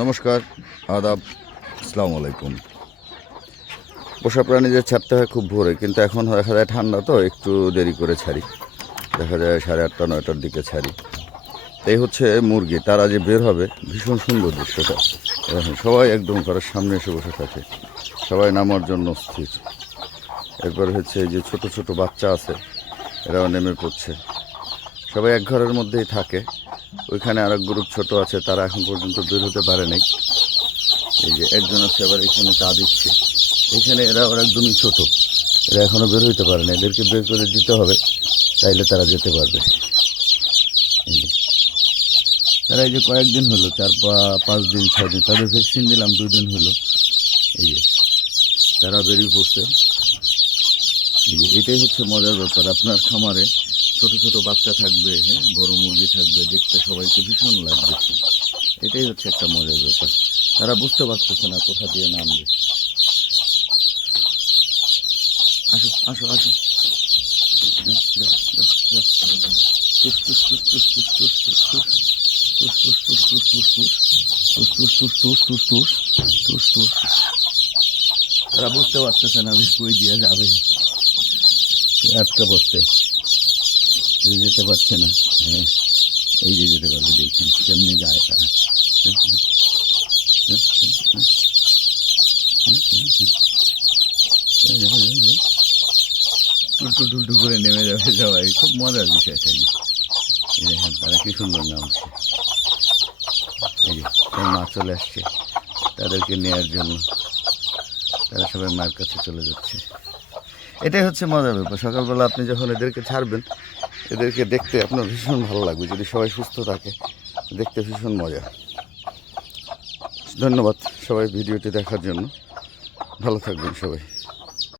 নমস্কার, আদাব, আসসালামু আলাইকুম। পোষা প্রাণীদের ছাড়তে হয় খুব ভোরে, কিন্তু এখন দেখা যায় ঠান্ডা, তো একটু দেরি করে ছাড়ি। দেখা যায় 8:30 9টার দিকে ছাড়ি। এই হচ্ছে মুরগি, তারা যে বের হবে, ভীষণ সুন্দর দৃশ্যটা। এখন সবাই একদম ঘরের সামনে এসে বসে থাকে, সবাই নামার জন্য স্থির। এরপর হচ্ছে এই যে ছোট ছোট বাচ্চা আছে, এরাও নেমে পড়ছে। সবাই এক ঘরের মধ্যেই থাকে। ওইখানে আর এক গ্রুপ ছোট আছে, তারা এখন পর্যন্ত বের হতে পারে নাই। এই যে একজন আছে, আবার এখানে চা দিচ্ছে। এখানে এরা আবার একদমই ছোট, এরা এখনো বের হইতে পারে না, এদেরকে বের করে দিতে হবে, তাইলে তারা যেতে পারবে। এই যে তারা এই যে কয়েকদিন হলো, 4 5 দিন 6 দিন, তাদের ভ্যাকসিন দিলাম 2 দিন হলো। এই যে তারা বেরিয়ে পড়ছে। এই যে এটাই হচ্ছে মজার ব্যাপার, আপনার খামারে ছোট ছোট বাচ্চা থাকবে, হ্যাঁ, বড় মুরগি থাকবে, দেখতে সবাইকে ভীষণ লাগবে। এটাই হচ্ছে একটা মজার ব্যাপার। তারা বুঝতে পারতেছে না কোথা দিয়ে নামবে। আসো আসো আসো, তারা বুঝতে পারতেছে না কই দিয়ে যাবে, আটকা পড়ছে, যেতে পারছে না। হ্যাঁ, এই যে যেতে পারবে, দেখুন কেমনি যায় তারা। টুলটু টুলটু করে নেমে যাবে সবাই, খুব মজার বিষয়। এই দেখেন তারা কি সুন্দর নামছে। এই যে তার মা চলে আসছে তাদেরকে নেওয়ার জন্য, তারা সবাই মায়ের কাছে চলে যাচ্ছে। এটাই হচ্ছে মজার ব্যাপার। সকালবেলা আপনি যখন এদেরকে ছাড়বেন, এদেরকে দেখতে আপনার ভীষণ ভালো লাগবে। যদি সবাই সুস্থ থাকে, দেখতে ভীষণ মজা। ধন্যবাদ সবাই ভিডিওটি দেখার জন্য। ভালো থাকবেন সবাই।